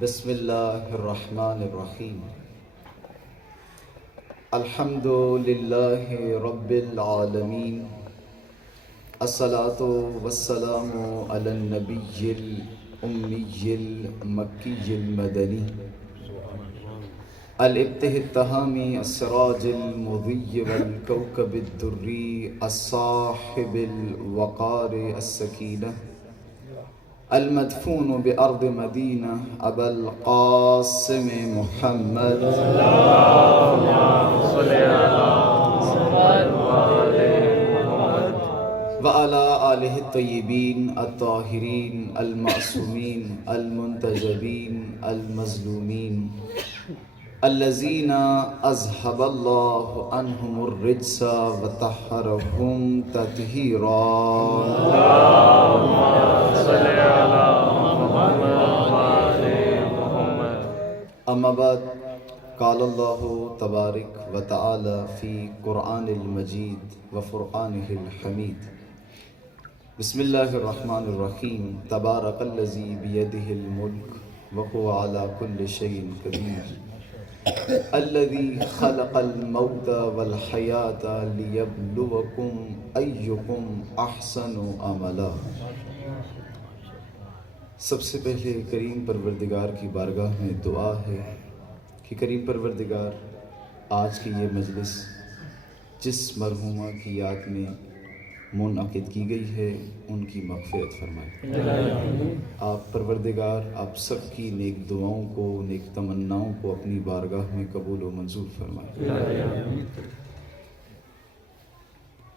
بسم اللہ الرحمن الرحیم الحمد للہ رب العالمین الصلاۃ والسلام علی النبی الامی المکی المدنی الابتہ التہامی السراج المضی والکوکب الدری الصاحب الوقار السکینہ المدفون بأرض مدینہ ابا القاسم محمد وعلى آلہ الطیبین الطاہرین المعصومین المنتجبین المظلومین الذین اذهب اللہ عنہم الرجس وطہرہم تطہیرا اما بعد قال اللہ تبارک وتعالی فی قرآن المجید وفرقانہ الحمید بسم اللہ الرحمن الرحیم تبارک الذی بیدہ الملک وهو علی کل شیء قدیر الذی خلق الموت والحیاۃ لیبلوکم ایکم احسن عملا۔ سب سے پہلے کریم پروردگار کی بارگاہ میں دعا ہے کہ کریم پروردگار آج کی یہ مجلس جس مرحومہ کی یاد میں منعقد کی گئی ہے ان کی مغفرت فرمائے۔ آپ پروردگار آپ سب کی نیک دعاؤں کو، نیک تمناؤں کو اپنی بارگاہ میں قبول و منظور فرمائے۔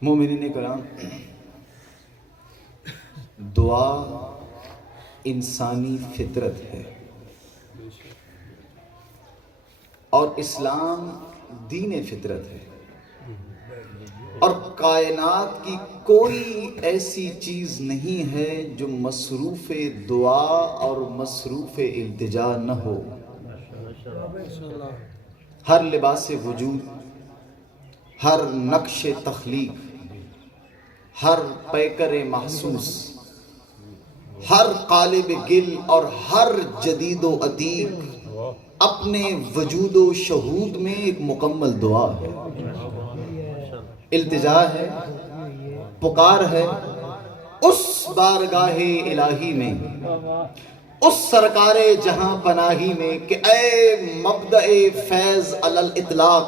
مومنین کرام، دعا انسانی فطرت ہے اور اسلام دین فطرت ہے، اور کائنات کی کوئی ایسی چیز نہیں ہے جو مصروف دعا اور مصروف التجا نہ ہو۔ ہر لباس وجود، ہر نقش تخلیق، ہر پیکر محسوس، ہر قالب گل اور ہر جدید و عتیق اپنے وجود و شہود میں ایک مکمل دعا ہے، التجا ہے، پکار ہے اس بارگاہ الہی میں، اس سرکار جہاں پناہی میں کہ اے مبدأ فیض علی الاطلاق،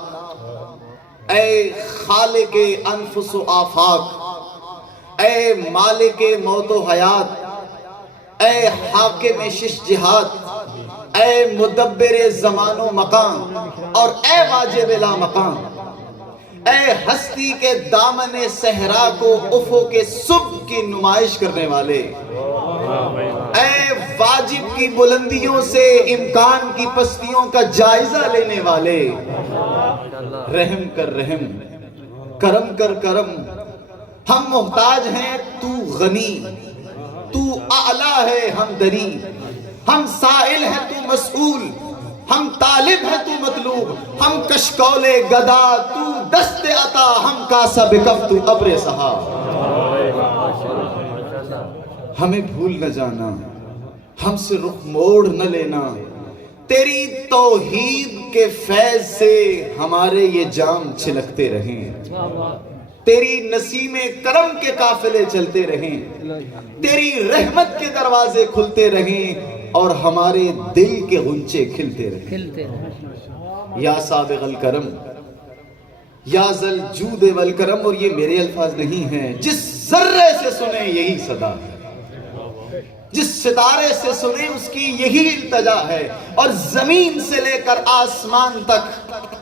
اے خالق انفس و آفاق، اے مالک موت و حیات، اے حاکم شش جہات، اے مدبر زمان و مکان، اور اے واجب لا مقام، اے ہستی کے دامن صحرا کو افق کے صبح کی نمائش کرنے والے، اے واجب کی بلندیوں سے امکان کی پستیوں کا جائزہ لینے والے، رحم کر رحم، کرم کر کرم، ہم محتاج ہیں تو غنی، تو اعلیٰ ہے ہم دنی، ہم سائل ہیں تو مسئول، ہم طالب ہیں تو مطلوب، ہم کشکول گدا تو دست عطا، ہم کاسب کف تو ابر سہا۔ ہمیں بھول نہ جانا، ہم سے رخ موڑ نہ لینا، تیری توحید کے فیض سے ہمارے یہ جام چھلکتے رہیں، تیری نسیم کرم کے قافلے چلتے رہیں، تیری رحمت کے دروازے کھلتے رہیں، اور ہمارے دل کے غنچے کھلتے رہیں۔ یا سابغ الکرم، یا ذل جود والکرم، اور یہ میرے الفاظ نہیں ہیں، جس ذرے سے سنیں یہی صدا ہے، جس ستارے سے سنیں اس کی یہی التجا ہے، اور زمین سے لے کر آسمان تک،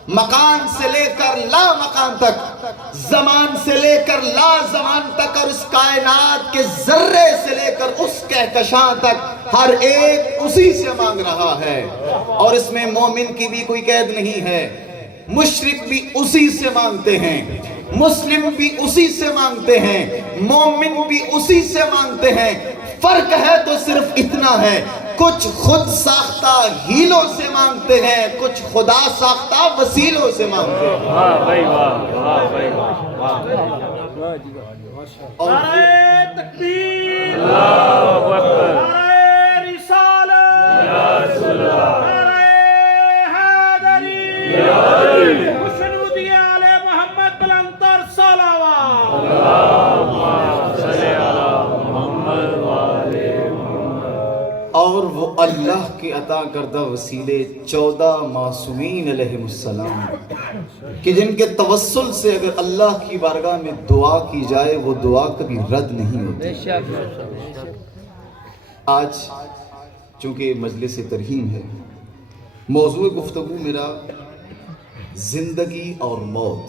مکان سے لے کر لا مکان تک، زمان سے لے کر لا زمان تک، اور اس کائنات کے ذرے سے لے کر اس کہکشاں تک، ہر ایک اسی سے مانگ رہا ہے، اور اس میں مومن کی بھی کوئی قید نہیں ہے، مشرک بھی اسی سے مانگتے ہیں، مسلم بھی اسی سے مانگتے ہیں، مومن بھی اسی سے مانگتے ہیں۔ فرق ہے تو صرف اتنا ہے، کچھ خود ساختہ ہیلوں سے مانگتے ہیں، کچھ خدا ساختہ وسیلوں سے مانگتے ہیں۔ نعرہ تکبیر، نعرہ رسالت، اور وہ اللہ کے عطا کردہ وسیلے 14 معصومین علیہ السلام کہ جن کے توسل سے اگر اللہ کی بارگاہ میں دعا کی جائے وہ دعا کبھی رد نہیں ہوتی۔ آج چونکہ مجلس ترحیم ہے، موضوع گفتگو میرا زندگی اور موت۔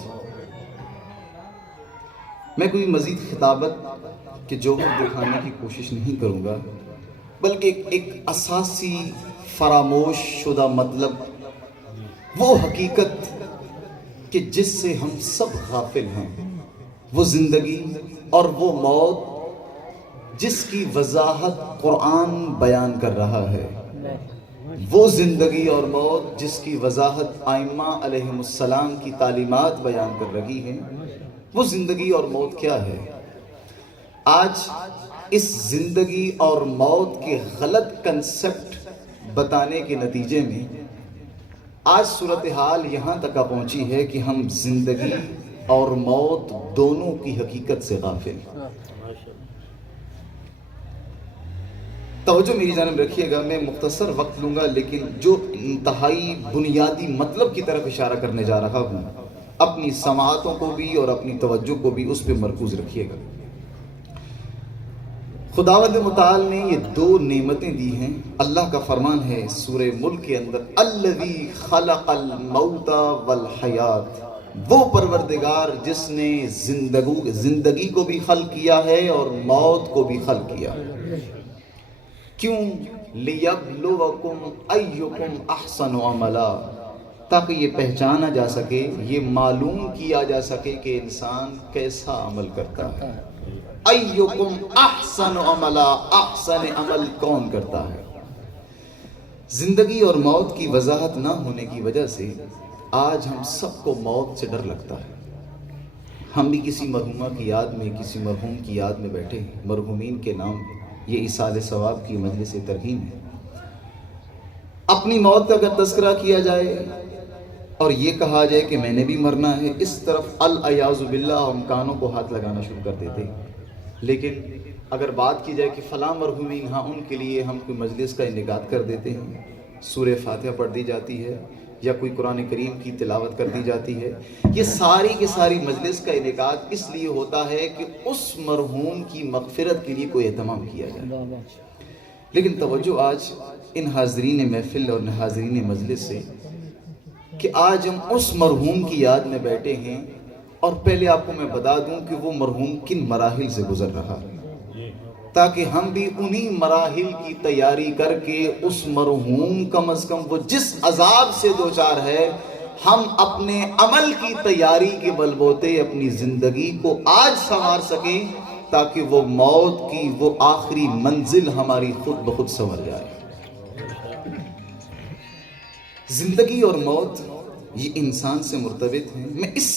میں کوئی مزید خطابت کے جوہر دکھانے کی کوشش نہیں کروں گا، بلکہ ایک اساسی فراموش شدہ مطلب، وہ حقیقت کہ جس سے ہم سب غافل ہیں، وہ زندگی اور وہ موت جس کی وضاحت قرآن بیان کر رہا ہے، وہ زندگی اور موت جس کی وضاحت ائمہ علیہ السلام کی تعلیمات بیان کر رہی ہیں۔ وہ زندگی اور موت کیا ہے؟ آج اس زندگی اور موت کے غلط کنسپٹ بتانے کے نتیجے میں آج صورتحال یہاں تک پہنچی ہے کہ ہم زندگی اور موت دونوں کی حقیقت سے غافل۔ توجہ میری جانب رکھیے گا، میں مختصر وقت لوں گا، لیکن جو انتہائی بنیادی مطلب کی طرف اشارہ کرنے جا رہا ہوں، اپنی سماعتوں کو بھی اور اپنی توجہ کو بھی اس پہ مرکوز رکھیے گا۔ خداوند متعال نے یہ 2 نعمتیں دی ہیں۔ اللہ کا فرمان ہے سورہ ملک کے اندر، الذی خلق الموت والحیات، وہ پروردگار جس نے زندگی کو بھی خلق کیا ہے اور موت کو بھی خلق کیا۔ کیوں؟ لیبلوکم ایکم احسن عملا، تاکہ یہ پہچانا جا سکے، یہ معلوم کیا جا سکے کہ انسان کیسا عمل کرتا ہے۔ ایکم احسن عملا، احسن عمل کون کرتا ہے؟ زندگی اور موت کی وضاحت نہ ہونے کی وجہ سے آج ہم سب کو موت سے ڈر لگتا ہے۔ ہم بھی کسی مرحومہ کی یاد میں، کسی مرحوم کی یاد میں بیٹھے ہیں، مرحومین کے نام، یہ ایصال ثواب کی مجلس ترحیم ہے۔ اپنی موت کا اگر تذکرہ کیا جائے اور یہ کہا جائے کہ میں نے بھی مرنا ہے، اس طرف العیاذ باللہ ہم کانوں کو ہاتھ لگانا شروع کر دیتے ہیں۔ لیکن اگر بات کی جائے کہ فلاں مرحومین، ہاں ان کے لیے ہم کوئی مجلس کا انعقاد کر دیتے ہیں، سورہ فاتحہ پڑھ دی جاتی ہے یا کوئی قرآن کریم کی تلاوت کر دی جاتی ہے۔ یہ ساری کی ساری مجلس کا انعقاد اس لیے ہوتا ہے کہ اس مرحوم کی مغفرت کے لیے کوئی اہتمام کیا جائے۔ لیکن توجہ آج ان حاضرین محفل اور حاضرین مجلس سے کہ آج ہم اس مرحوم کی یاد میں بیٹھے ہیں، اور پہلے آپ کو میں بتا دوں کہ وہ مرحوم کن مراحل سے گزر رہا ہے، تاکہ ہم بھی انہی مراحل کی تیاری کر کے اس مرحوم کم از کم وہ جس عذاب سے دوچار ہے، ہم اپنے عمل کی تیاری کے بلبوتے اپنی زندگی کو آج سنوار سکیں، تاکہ وہ موت کی وہ آخری منزل ہماری خود بخود سنور جائے۔ زندگی اور موت یہ انسان سے مرتبط ہیں۔ میں اس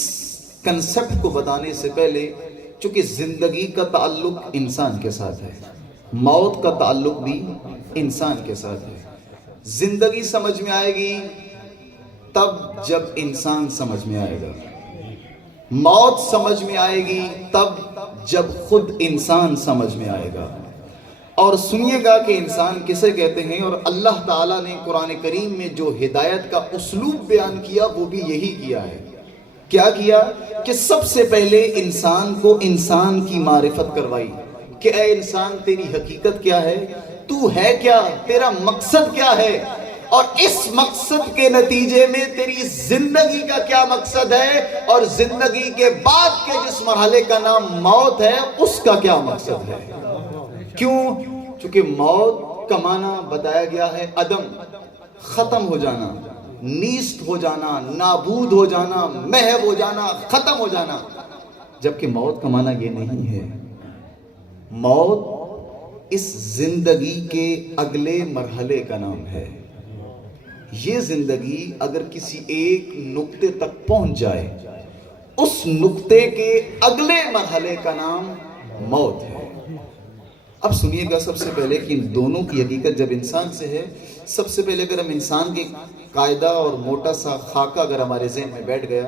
کنسپٹ کو بتانے سے پہلے، چونکہ زندگی کا تعلق انسان کے ساتھ ہے، موت کا تعلق بھی انسان کے ساتھ ہے۔ زندگی سمجھ میں آئے گی تب جب انسان سمجھ میں آئے گا، موت سمجھ میں آئے گی تب جب خود انسان سمجھ میں آئے گا۔ اور سنیے گا کہ انسان کسے کہتے ہیں، اور اللہ تعالیٰ نے قرآن کریم میں جو ہدایت کا اسلوب بیان کیا وہ بھی یہی کیا ہے۔ کیا کیا؟ کہ سب سے پہلے انسان کو انسان کی معرفت کروائی کہ اے انسان تیری حقیقت کیا ہے، تو ہے کیا، تیرا مقصد کیا ہے، اور اس مقصد کے نتیجے میں تیری زندگی کا کیا مقصد ہے، اور زندگی کے بعد کے جس مرحلے کا نام موت ہے اس کا کیا مقصد ہے۔ کیوں؟ چونکہ موت کا معنی بتایا گیا ہے عدم، ختم ہو جانا، نیست ہو جانا، نابود ہو جانا، محو ہو جانا، ختم ہو جانا، جبکہ موت کا معنی یہ نہیں ہے۔ موت اس زندگی کے اگلے مرحلے کا نام ہے۔ یہ زندگی اگر کسی ایک نقطے تک پہنچ جائے، اس نقطے کے اگلے مرحلے کا نام موت ہے۔ اب سنیے گا سب سے پہلے کہ ان دونوں کی حقیقت جب انسان سے ہے، سب سے پہلے اگر ہم انسان کے قاعدہ اور موٹا سا خاکہ اگر ہمارے ذہن میں بیٹھ گیا،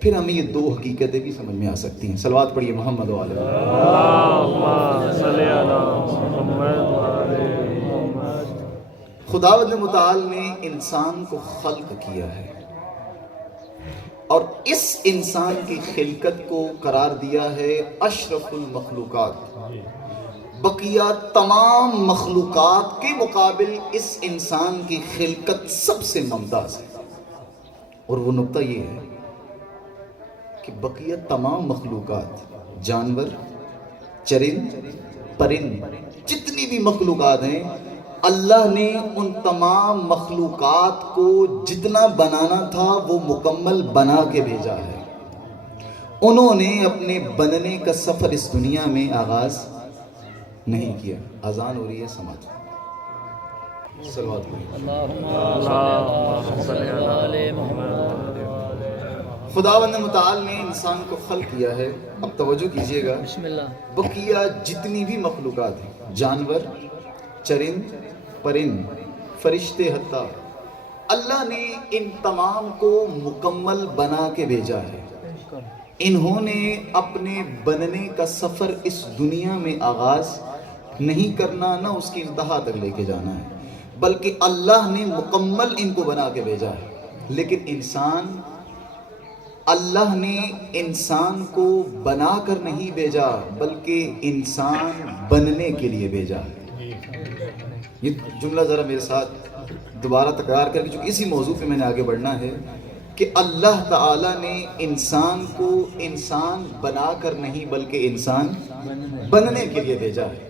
پھر ہمیں یہ 2 حقیقتیں بھی سمجھ میں آ سکتی ہیں۔ صلوات پڑھیے محمد وعلیہ اللہم صلی علی محمد وعلی محمد۔ خداوند متعال نے انسان کو خلق کیا ہے اور اس انسان کی خلقت کو قرار دیا ہے اشرف المخلوقات. بقیہ تمام مخلوقات کے مقابل اس انسان کی خلقت سب سے ممتاز ہے. اور وہ نقطہ یہ ہے کہ بقیہ تمام مخلوقات، جانور، چرند، پرند، جتنی بھی مخلوقات ہیں، اللہ نے ان تمام مخلوقات کو جتنا بنانا تھا وہ مکمل بنا کے بھیجا ہے. انہوں نے اپنے بننے کا سفر اس دنیا میں آغاز نہیں کیا. اذان ہو رہی ہے، سماعت. خداوند متعال نے انسان کو خلق کیا ہے. اب توجہ کیجئے گا، بقیہ جتنی بھی مخلوقات ہیں، جانور، چرند، پرند، فرشتے، حتیٰ اللہ نے ان تمام کو مکمل بنا کے بھیجا ہے. انہوں نے اپنے بننے کا سفر اس دنیا میں آغاز نہیں کرنا، نہ اس کی انتہا تک لے کے جانا ہے، بلکہ اللہ نے مکمل ان کو بنا کے بھیجا ہے. لیکن اللہ نے انسان کو بنا کر نہیں بھیجا، بلکہ انسان بننے کے لیے بھیجا ہے. یہ جملہ ذرا میرے ساتھ دوبارہ تکرار کر کے، چونکہ اسی موضوع پہ میں نے آگے بڑھنا ہے کہ اللہ تعالیٰ نے انسان کو انسان بنا کر نہیں بلکہ انسان بننے کے لیے بھیجا ہے.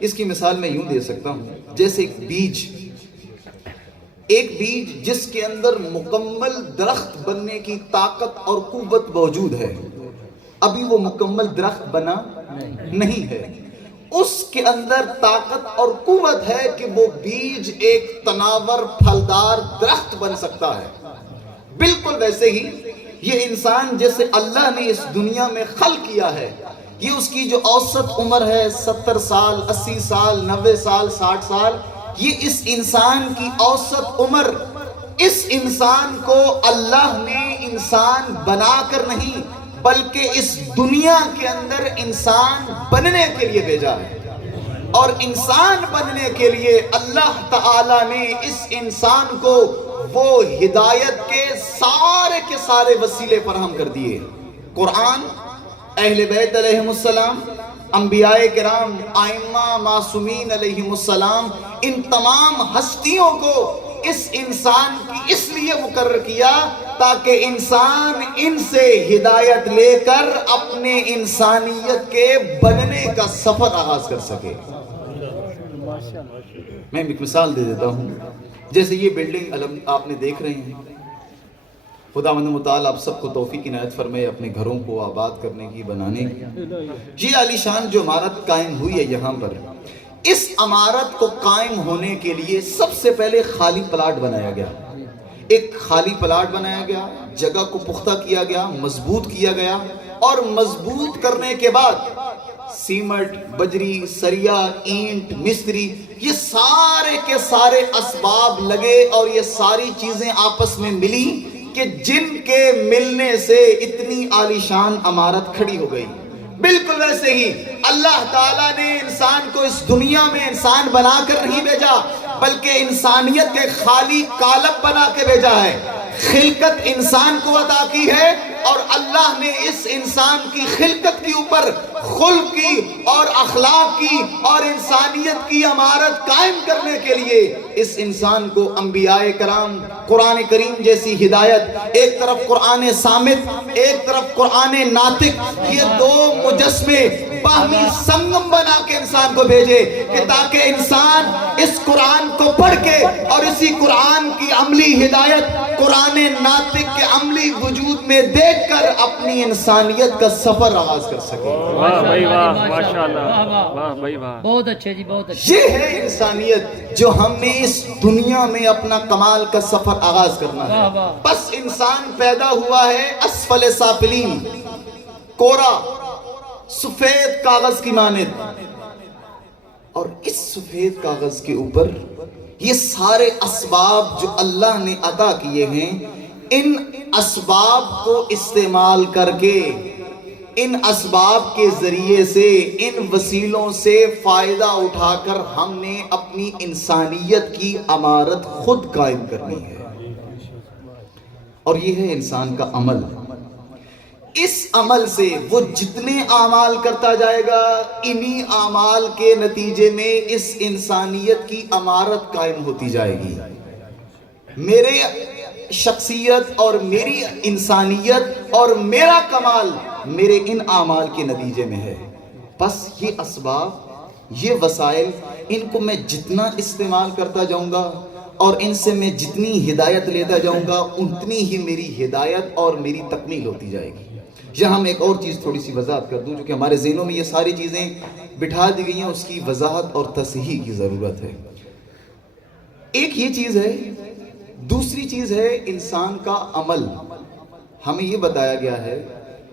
اس کی مثال میں یوں دے سکتا ہوں، جیسے ایک بیج جس کے اندر مکمل درخت بننے کی طاقت اور قوت موجود ہے، ابھی وہ مکمل درخت بنا نہیں ہے. اس کے اندر طاقت اور قوت ہے کہ وہ بیج ایک تناور پھلدار درخت بن سکتا ہے. بالکل ویسے ہی یہ انسان جیسے اللہ نے اس دنیا میں خلق کیا ہے، یہ اس کی جو اوسط عمر ہے 70 سال، 80 سال، 90 سال، 60 سال، یہ اس انسان کی اوسط عمر. اس انسان کو اللہ نے انسان بنا کر نہیں بلکہ اس دنیا کے اندر انسان بننے کے لیے بھیجا ہے. اور انسان بننے کے لیے اللہ تعالیٰ نے اس انسان کو وہ ہدایت کے سارے وسیلے فراہم کر دیے. قرآن، اہل بیت علیہم السلام، انبیاء کرام، ائمہ معصومین علیہم السلام، ان تمام ہستیوں کو اس انسان کی اس لیے مقرر کیا تاکہ انسان ان سے ہدایت لے کر اپنے انسانیت کے بننے کا سفر آغاز کر سکے. میں ایک مثال دے دیتا ہوں. جیسے یہ بلڈنگ آپ نے دیکھ رہے ہیں، خداوند متعال آپ سب کو توفیق عنایت فرمائے اپنے گھروں کو آباد کرنے کی، بنانے کی. یہ عالی شان جو عمارت قائم ہوئی ہے یہاں پر، اس عمارت کو قائم ہونے کے لیے سب سے پہلے خالی پلاٹ بنایا گیا. ایک خالی پلاٹ بنایا گیا، جگہ کو پختہ کیا گیا، مضبوط کیا گیا، اور مضبوط کرنے کے بعد سیمنٹ، بجری، سریا، اینٹ، مستری، یہ سارے کے سارے اسباب لگے اور یہ ساری چیزیں آپس میں ملی کہ جن کے ملنے سے اتنی عالیشان عمارت کھڑی ہو گئی. بالکل ویسے ہی اللہ تعالیٰ نے انسان کو اس دنیا میں انسان بنا کر نہیں بھیجا بلکہ انسانیت کے خالی قالب بنا کے بھیجا ہے. خلقت انسان کو عطا کی ہے اور اللہ نے اس انسان کی خلقت کے اوپر خلق کی اور اخلاق کی اور انسانیت کی عمارت قائم کرنے کے لیے اس انسان کو انبیاء کرام، قرآن کریم جیسی ہدایت، ایک طرف قرآن صامت، ایک طرف قرآن ناطق، یہ دو مجسمے باہمی سنگم بنا کے انسان کو بھیجے کہ تاکہ انسان اس قرآن کو پڑھ کے اور اسی قرآن کی عملی ہدایت قرآن ناطق کے عملی وجود میں دیکھ کر اپنی انسانیت کا سفر آغاز کر سکے. واہ بھائی واہ، ماشاءاللہ، واہ بھائی واہ، بہت اچھے جی، بہت اچھے. یہ ہے انسانیت جو ہم نے اس دنیا میں اپنا کمال کا سفر آغاز کرنا ہے. بس انسان پیدا ہوا ہے اسفل سافلین، کورا سفید کاغذ کی مانند، اور اس سفید کاغذ کے اوپر یہ سارے اسباب جو اللہ نے عطا کیے ہیں، ان اسباب کو استعمال کر کے ان اسباب کے ذریعے سے، ان وسیلوں سے فائدہ اٹھا کر ہم نے اپنی انسانیت کی عمارت خود قائم کرنی ہے، اور یہ ہے انسان کا عمل۔ اس عمل سے وہ جتنے اعمال کرتا جائے گا، انہی اعمال کے نتیجے میں اس انسانیت کی عمارت قائم ہوتی جائے گی۔ میرے شخصیت اور میری انسانیت اور میرا کمال میرے ان اعمال کے نتیجے میں ہے۔ بس یہ اسباب، یہ وسائل، ان کو میں جتنا استعمال کرتا جاؤں گا اور ان سے میں جتنی ہدایت لیتا جاؤں گا، اتنی ہی میری ہدایت اور میری تکمیل ہوتی جائے گی۔ یہاں میں ایک اور چیز تھوڑی سی وضاحت کر دوں، جو کہ ہمارے ذہنوں میں یہ ساری چیزیں بٹھا دی گئی ہیں، اس کی وضاحت اور تصحیح کی ضرورت ہے۔ ایک یہ چیز ہے، دوسری چیز ہے انسان کا عمل۔ ہمیں یہ بتایا گیا ہے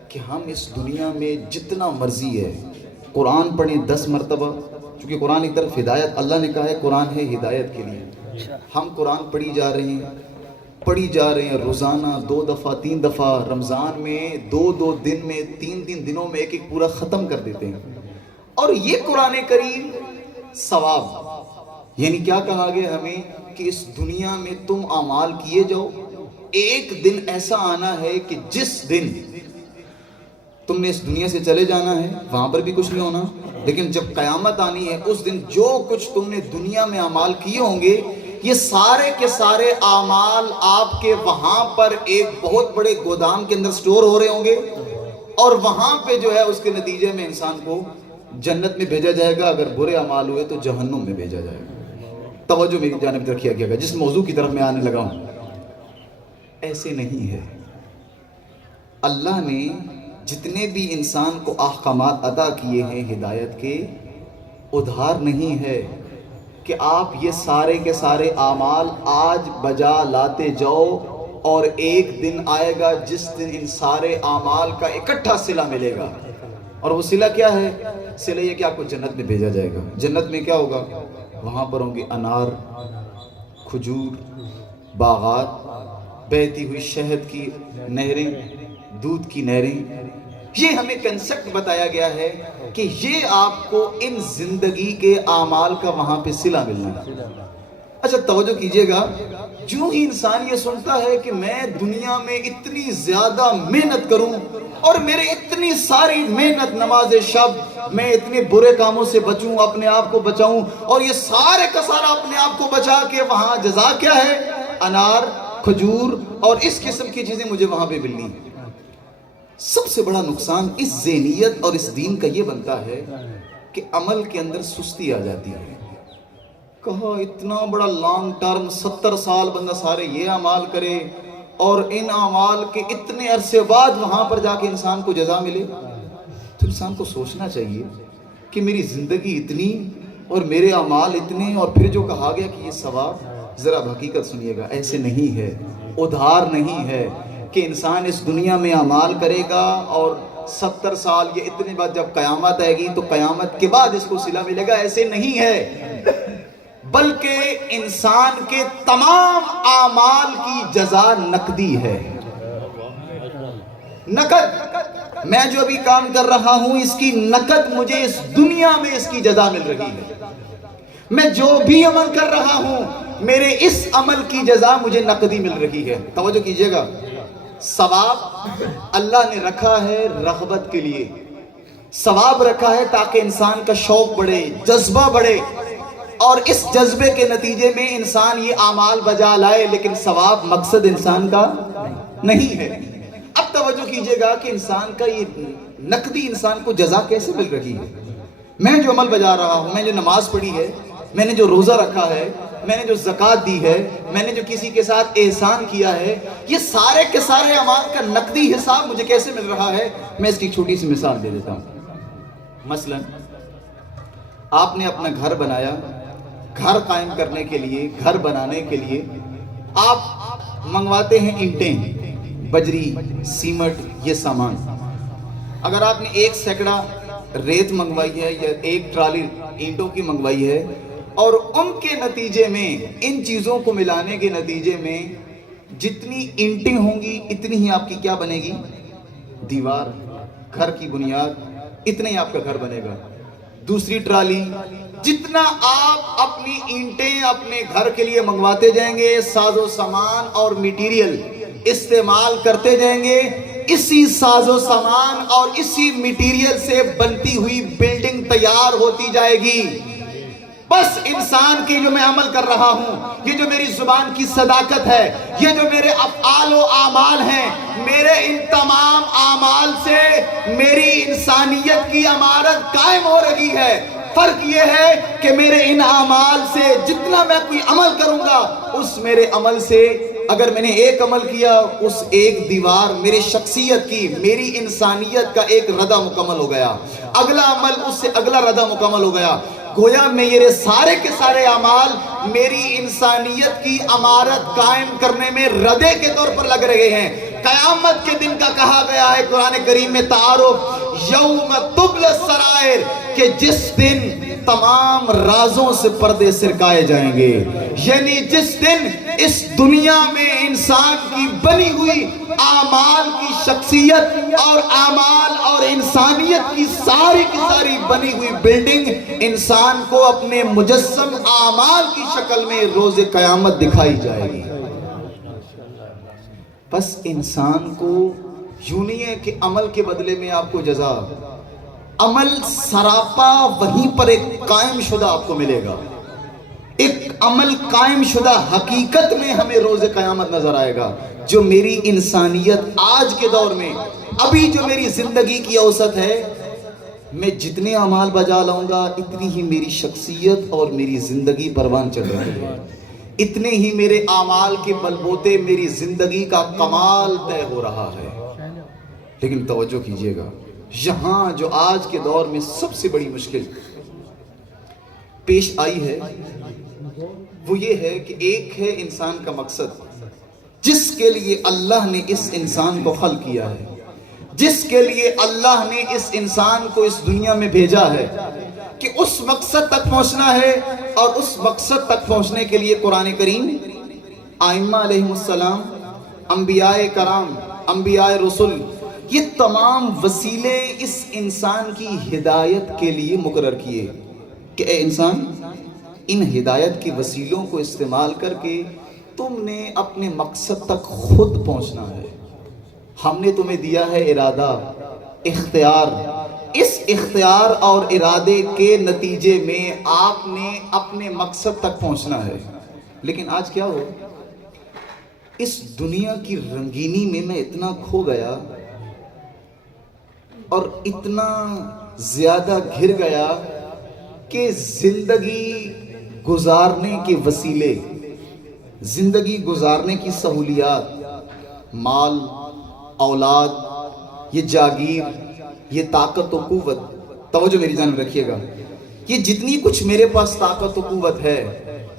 کہ ہم اس دنیا میں جتنا مرضی ہے، قرآن پڑھیں 10 مرتبہ، چونکہ قرآن ایک طرف ہدایت، اللہ نے کہا ہے قرآن ہے ہدایت کے لیے۔ ہم قرآن پڑھی جا رہے ہیں روزانہ 2 دفعہ 3 دفعہ، رمضان میں 2 دن میں 3 دنوں میں ایک پورا ختم کر دیتے ہیں۔ اور یہ قرآن کریم ثواب، یعنی کیا کہا گیا ہمیں کہ اس دنیا میں تم اعمال کیے جاؤ، ایک دن ایسا آنا ہے کہ جس دن تم نے اس دنیا سے چلے جانا ہے، وہاں پر بھی کچھ نہیں ہونا، لیکن جب قیامت آنی ہے اس دن جو کچھ تم نے دنیا میں اعمال کیے ہوں گے، یہ سارے کے سارے اعمال آپ کے وہاں پر ایک بہت بڑے گودام کے اندر سٹور ہو رہے ہوں گے، اور وہاں پہ جو ہے اس کے نتیجے میں انسان کو جنت میں بھیجا جائے گا، اگر برے اعمال ہوئے تو جہنم میں بھیجا جائے گا۔ توجہ میری جانب رکھیا گیا، جس موضوع کی طرف میں آنے لگا ہوں، ایسے نہیں ہے۔ اللہ نے جتنے بھی انسان کو احکامات عطا کیے ہیں ہدایت کے، ادھار نہیں ہے کہ آپ یہ سارے کے سارے اعمال آج بجا لاتے جاؤ اور ایک دن آئے گا جس دن ان سارے اعمال کا اکٹھا صلہ ملے گا۔ اور وہ صلہ کیا ہے؟ صلہ یہ کہ آپ کو جنت میں بھیجا جائے گا۔ جنت میں کیا ہوگا؟ وہاں پر ہوں گے انار، کھجور، باغات، بہتی ہوئی شہد کی نہریں، دودھ کی نہریں۔ یہ ہمیں کنسپٹ بتایا گیا ہے کہ یہ آپ کو ان زندگی کے اعمال کا وہاں پہ صلہ ملنا ہے۔ اچھا توجہ کیجئے گا، جو ہی انسان یہ سنتا ہے کہ میں دنیا میں اتنی زیادہ محنت کروں اور میرے اتنی ساری محنت، نماز شب، میں اتنے برے کاموں سے بچوں، اپنے آپ کو بچاؤں، اور یہ سارے کا سارا اپنے آپ کو بچا کے وہاں جزا کیا ہے؟ انار، کھجور اور اس قسم کی چیزیں مجھے وہاں پہ ملنی ہیں۔ سب سے بڑا نقصان اس ذہنیت اور اس دین کا یہ بنتا ہے کہ عمل کے اندر سستی آ جاتی ہے۔ کہا اتنا بڑا لانگ ٹرم 70 سال بندہ سارے یہ اعمال کرے اور ان اعمال کے اتنے عرصے بعد وہاں پر جا کے انسان کو جزا ملے، تو انسان کو سوچنا چاہیے کہ میری زندگی اتنی اور میرے اعمال اتنے، اور پھر جو کہا گیا کہ یہ ثواب، ذرا حقیقت سنیے گا، ایسے نہیں ہے، ادھار نہیں ہے کہ انسان اس دنیا میں اعمال کرے گا اور 70 سال یہ اتنے بعد جب قیامت آئے گی تو قیامت کے بعد اس کو صلہ ملے گا، ایسے نہیں ہے، بلکہ انسان کے تمام اعمال کی جزا نقدی ہے۔ نقد، میں جو ابھی کام کر رہا ہوں اس کی نقد مجھے اس دنیا میں اس کی جزا مل رہی ہے۔ میں جو بھی عمل کر رہا ہوں میرے اس عمل کی جزا مجھے نقدی مل رہی ہے۔ توجہ کیجئے گا، ثواب اللہ نے رکھا ہے رغبت کے لیے، ثواب رکھا ہے تاکہ انسان کا شوق بڑھے، جذبہ بڑھے، اور اس جذبے کے نتیجے میں انسان یہ اعمال بجا لائے، لیکن ثواب مقصد انسان کا نہیں ہے۔ اب توجہ کیجئے گا کہ انسان کا یہ نقدی انسان کو جزا کیسے مل رہی ہے۔ میں جو عمل بجا رہا ہوں، میں جو نماز پڑھی ہے، میں نے جو روزہ رکھا ہے، میں نے جو زکوٰۃ دی ہے، میں نے جو کسی کے ساتھ احسان کیا ہے، یہ سارے کے سارے اعمال کا نقدی حساب مجھے کیسے مل رہا ہے؟ میں اس کی چھوٹی سی مثال دے دیتا ہوں۔ مثلا آپ نے اپنا گھر بنایا، گھر قائم کرنے کے لیے، گھر بنانے کے لیے آپ منگواتے ہیں اینٹیں، بجری، سیمنٹ، یہ سامان۔ اگر آپ نے 1 سیکڑا ریت منگوائی ہے یا 1 ٹرالی اینٹوں کی منگوائی ہے، اور ان کے نتیجے میں، ان چیزوں کو ملانے کے نتیجے میں جتنی اینٹیں ہوں گی اتنی ہی آپ کی کیا بنے گی؟ دیوار، گھر کی بنیاد اتنا ہی آپ کا گھر بنے گا. دوسری ٹرالی جتنا آپ اپنی اینٹیں اپنے گھر کے لیے منگواتے جائیں گے, ساز و سامان اور میٹیریل استعمال کرتے جائیں گے, اسی ساز و سامان اور اسی میٹیریل سے بنتی ہوئی بلڈنگ تیار ہوتی جائے گی. بس انسان کے جو میں عمل کر رہا ہوں, یہ جو میری زبان کی صداقت ہے, یہ جو میرے افعال و اعمال ہیں, میرے ان تمام اعمال سے میری انسانیت کی عمارت قائم ہو رہی ہے. فرق یہ ہے کہ میرے ان اعمال سے جتنا میں کوئی عمل کروں گا, اس میرے عمل سے اگر میں نے ایک عمل کیا, اس ایک دیوار میری شخصیت کی, میری انسانیت کا ایک ردہ مکمل ہو گیا. اگلا عمل اس سے اگلا ردہ مکمل ہو گیا. گویا میرے سارے کے سارے اعمال میری انسانیت کی عمارت قائم کرنے میں ردے کے طور پر لگ رہے ہیں. قیامت کے دن کا کہا گیا ہے قرآن کریم میں تعارف, یوم تبل السرائر, کہ جس دن تمام رازوں سے پردے سرکائے جائیں گے. یعنی جس دن اس دنیا میں انسان کی بنی ہوئی اعمال کی شخصیت اور اعمال اور انسانیت کی ساری بنی ہوئی بلڈنگ انسان کو اپنے مجسم اعمال کی شکل میں روز قیامت دکھائی جائے گی. بس انسان کو یوں نہیں ہے کہ عمل کے بدلے میں آپ کو جزا, عمل سراپا وہیں پر ایک قائم شدہ آپ کو ملے گا. ایک عمل قائم شدہ حقیقت میں ہمیں روز قیامت نظر آئے گا. جو میری انسانیت آج کے دور میں, ابھی جو میری زندگی کی اوسط ہے, میں جتنے اعمال بجا لاؤں گا اتنی ہی میری شخصیت اور میری زندگی پروان چل رہی ہے. اتنے ہی میرے اعمال کے بلبوتے میری زندگی کا کمال طے ہو رہا ہے. لیکن توجہ کیجئے گا, یہاں جو آج کے دور میں سب سے بڑی مشکل پیش آئی ہے وہ یہ ہے کہ ایک ہے انسان کا مقصد, جس کے لیے اللہ نے اس انسان کو خلق کیا ہے, جس کے لیے اللہ نے اس انسان کو اس دنیا میں بھیجا ہے, کہ اس مقصد تک پہنچنا ہے. اور اس مقصد تک پہنچنے کے لیے قرآن کریم, ائمہ علیہم السلام, انبیاء کرام, انبیاء رسول, یہ تمام وسیلے اس انسان کی ہدایت کے لیے مقرر کیے کہ اے انسان, ان ہدایت کے وسیلوں کو استعمال کر کے تم نے اپنے مقصد تک خود پہنچنا ہے. ہم نے تمہیں دیا ہے ارادہ, اختیار. اس اختیار اور ارادے کے نتیجے میں آپ نے اپنے مقصد تک پہنچنا ہے. لیکن آج کیا ہو, اس دنیا کی رنگینی میں میں اتنا کھو گیا اور اتنا زیادہ گھر گیا کہ زندگی گزارنے کے وسیلے, زندگی گزارنے کی سہولیات, مال, اولاد, یہ جاگیر, یہ طاقت و قوت, توجہ میری جانب رکھیے گا, یہ جتنی کچھ میرے پاس طاقت و قوت ہے,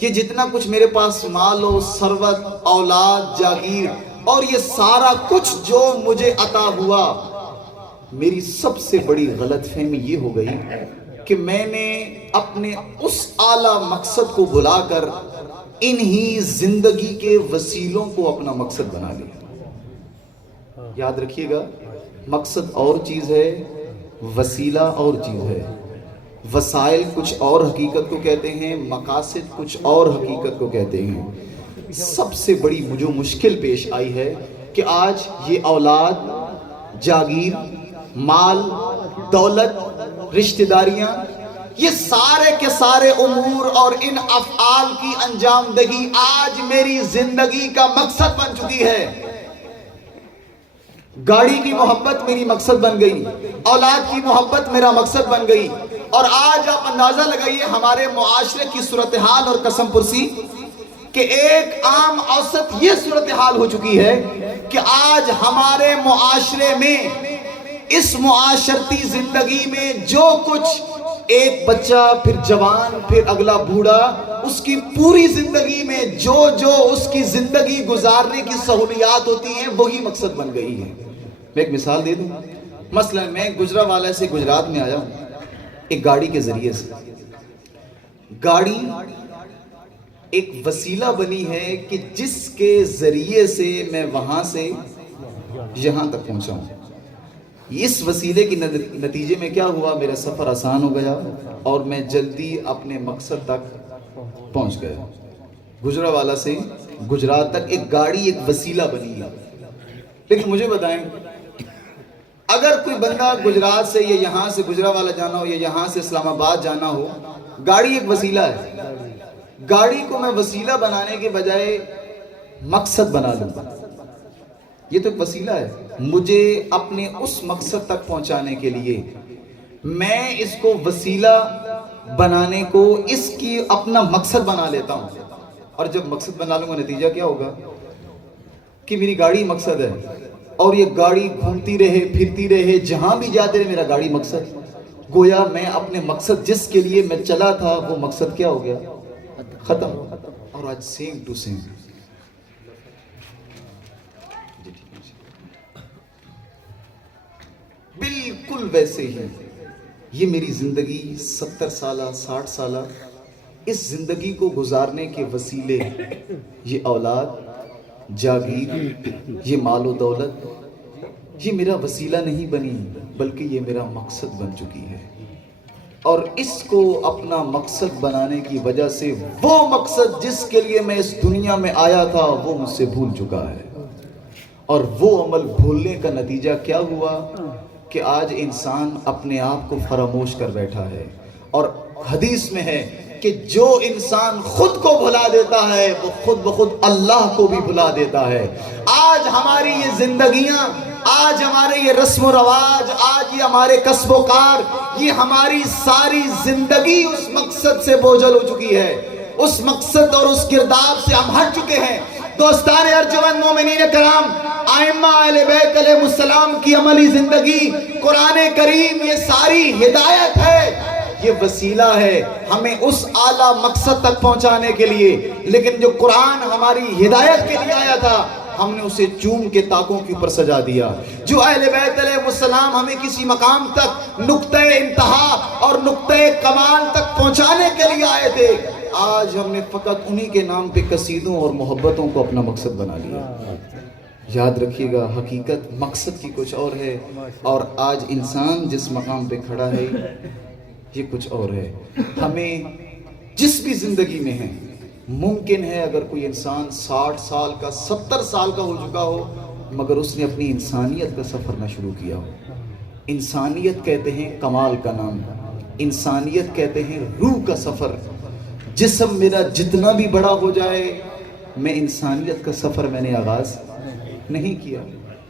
یہ جتنا کچھ میرے پاس مال و ثروت, اولاد, جاگیر, اور یہ سارا کچھ جو مجھے عطا ہوا, میری سب سے بڑی غلط فہمی یہ ہو گئی کہ میں نے اپنے اس اعلیٰ مقصد کو بلا کر انہی زندگی کے وسیلوں کو اپنا مقصد بنا لیا. یاد رکھیے گا, مقصد اور چیز ہے, وسیلہ اور چیز ہے. وسائل کچھ اور حقیقت کو کہتے ہیں, مقاصد کچھ اور حقیقت کو کہتے ہیں. سب سے بڑی جو مشکل پیش آئی ہے کہ آج یہ اولاد, جاگیر, مال, دولت, رشتہ داریاں, یہ سارے کے سارے امور اور ان افعال کی انجام دہی آج میری زندگی کا مقصد بن چکی ہے. گاڑی کی محبت میری مقصد بن گئی, اولاد کی محبت میرا مقصد بن گئی. اور آج آپ اندازہ لگائیے ہمارے معاشرے کی صورتحال اور قسم پرسی کہ ایک عام اوسط یہ صورتحال ہو چکی ہے کہ آج ہمارے معاشرے میں, اس معاشرتی زندگی میں جو کچھ ایک بچہ, پھر جوان, پھر اگلا بوڑھا, اس کی پوری زندگی میں جو اس کی زندگی گزارنے کی سہولیات ہوتی ہیں وہی مقصد بن گئی ہے. میں ایک مثال دے دوں. مثلا میں گجرانوالہ سے گجرات میں آیا ہوں ایک گاڑی کے ذریعے سے. گاڑی ایک وسیلہ بنی ہے کہ جس کے ذریعے سے میں وہاں سے یہاں تک پہنچا ہوں. اس وسیلے کی نتیجے میں کیا ہوا، میرا سفر آسان ہو گیا اور میں جلدی اپنے مقصد تک پہنچ گیا۔ گجرانوالہ سے گجرات تک ایک گاڑی ایک وسیلہ بنی ہے۔ لیکن مجھے بتائیں، اگر کوئی بندہ گجرات سے یا یہاں سے گجرانوالہ جانا ہو یا یہاں سے اسلام آباد جانا ہو، گاڑی ایک وسیلہ ہے، گاڑی کو میں وسیلہ بنانے کے بجائے مقصد بنا لوں، یہ تو ایک وسیلہ ہے مجھے اپنے اس مقصد تک پہنچانے کے لیے، میں اس کو وسیلہ بنانے کو اس کی اپنا مقصد بنا لیتا ہوں، اور جب مقصد بنا لوں گا نتیجہ کیا ہوگا کہ میری گاڑی مقصد ہے، اور یہ گاڑی گھومتی رہے پھرتی رہے، جہاں بھی جاتے رہے میرا گاڑی مقصد، گویا میں اپنے مقصد جس کے لیے میں چلا تھا وہ مقصد کیا ہو گیا، ختم۔ اور آج سیم ٹو سیم بالکل ویسے ہی یہ میری زندگی 70 سالہ 60 سالہ اس زندگی کو گزارنے کے وسیلے، یہ اولاد، جاگیر، یہ مال و دولت، یہ میرا وسیلہ نہیں بنی بلکہ یہ میرا مقصد بن چکی ہے، اور اس کو اپنا مقصد بنانے کی وجہ سے وہ مقصد جس کے لیے میں اس دنیا میں آیا تھا وہ مجھ سے بھول چکا ہے، اور وہ عمل بھولنے کا نتیجہ کیا ہوا کہ آج انسان اپنے آپ کو فراموش کر بیٹھا ہے، اور حدیث میں ہے کہ جو انسان خود کو بھلا دیتا ہے وہ خود بخود اللہ کو بھی بھلا دیتا ہے۔ آج ہماری یہ زندگیاں، آج ہمارے یہ رسم و رواج، آج یہ ہمارے کسب و کار، یہ ہماری ساری زندگی اس مقصد سے بوجھل ہو چکی ہے، اس مقصد اور اس کردار سے ہم ہٹ چکے ہیں۔ دوستان ارجمند مومنین کرام، ائمہ اہل بیت علیہ السلام کی عملی زندگی، قرآن کریم، یہ ساری ہدایت ہے، یہ وسیلہ ہے ہمیں اس اعلیٰ مقصد تک پہنچانے کے لیے، لیکن جو قرآن ہماری ہدایت کے لیے آیا تھا ہم نے اسے چوم کے طاقوں کے اوپر سجا دیا۔ جو اہل بیت علیہ السلام ہمیں کسی مقام تک نقطہ انتہا اور نقطہ کمال تک پہنچانے کے لیے آئے تھے، آج ہم نے فقط انہی کے نام پہ قصیدوں اور محبتوں کو اپنا مقصد بنا لیا۔ یاد رکھیے گا، حقیقت مقصد کی کچھ اور ہے، اور آج انسان جس مقام پہ کھڑا ہے یہ کچھ اور ہے۔ ہمیں جس بھی زندگی میں ہے، ممکن ہے اگر کوئی انسان 60 سال کا 70 سال کا ہو چکا ہو مگر اس نے اپنی انسانیت کا سفر نہ شروع کیا ہو۔ انسانیت کہتے ہیں کمال کا نام، انسانیت کہتے ہیں روح کا سفر۔ جسم میرا جتنا بھی بڑا ہو جائے، میں انسانیت کا سفر میں نے آغاز نہیں کیا،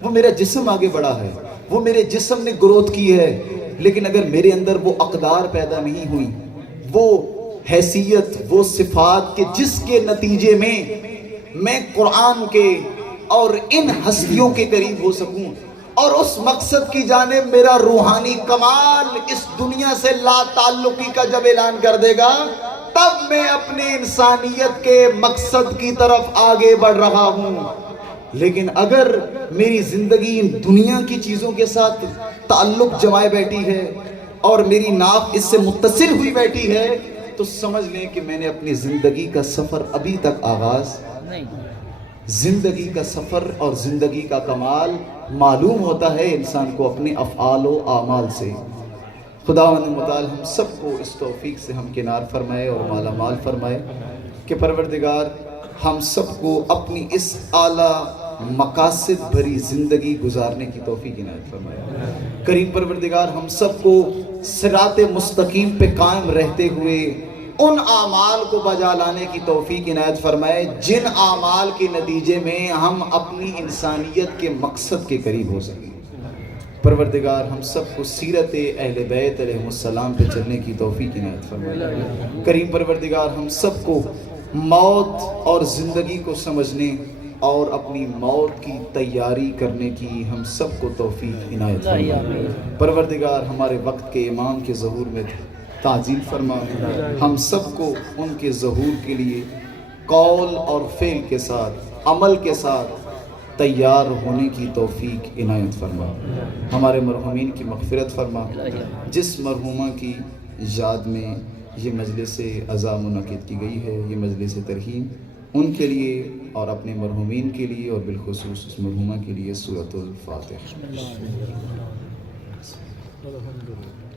وہ میرا جسم آگے بڑھا ہے، وہ میرے جسم نے گروتھ کی ہے، لیکن اگر میرے اندر وہ اقدار پیدا نہیں ہوئی، وہ حیثیت، وہ صفات کہ جس کے نتیجے میں میں قرآن کے اور ان ہستیوں کے قریب ہو سکوں اور اس مقصد کی جانب میرا روحانی کمال اس دنیا سے لا تعلقی کا جب اعلان کر دے گا، تب میں اپنے انسانیت کے مقصد کی طرف آگے بڑھ رہا ہوں۔ لیکن اگر میری زندگی ان دنیا کی چیزوں کے ساتھ تعلق جمائے بیٹھی ہے اور میری ناف اس سے متصل ہوئی بیٹھی ہے، تو سمجھ لیں کہ میں نے اپنی زندگی کا سفر ابھی تک آغاز نہیں۔ زندگی کا سفر اور زندگی کا کمال معلوم ہوتا ہے انسان کو اپنے افعال و اعمال سے۔ خداوند متعال ہم سب کو اس توفیق سے ہمکنار فرمائے اور مالا مال فرمائے کہ پروردگار ہم سب کو اپنی اس اعلیٰ مقاصد بھری زندگی گزارنے کی توفیق عنایت فرمائے۔ کریم پروردگار ہم سب کو صراط مستقیم پہ قائم رہتے ہوئے ان اعمال کو بجا لانے کی توفیق عنایت فرمائے جن اعمال کے نتیجے میں ہم اپنی انسانیت کے مقصد کے قریب ہو سکیں۔ پروردگار ہم سب کو سیرت اہل بیت علیہ السلام پہ چلنے کی توفیق عنایت فرمائے۔ کریم پروردگار ہم سب کو موت اور زندگی کو سمجھنے اور اپنی موت کی تیاری کرنے کی ہم سب کو توفیق عنایت فرمائے۔ پروردگار ہمارے وقت کے امام کے ظہور میں تعظیم فرما، ہم سب کو ان کے ظہور کے لیے قول اور فعل کے ساتھ، عمل کے ساتھ تیار ہونے کی توفیق عنایت فرما۔ ہمارے مرحومین کی مغفرت فرما۔ جس مرحومہ کی یاد میں یہ مجلس عزا منعقد کی گئی ہے، یہ مجلس ترحیم، ان کے لیے اور اپنے مرحومین کے لیے اور بالخصوص اس مرحومہ کے لیے سورۃ الفاتحہ۔ الحمدللہ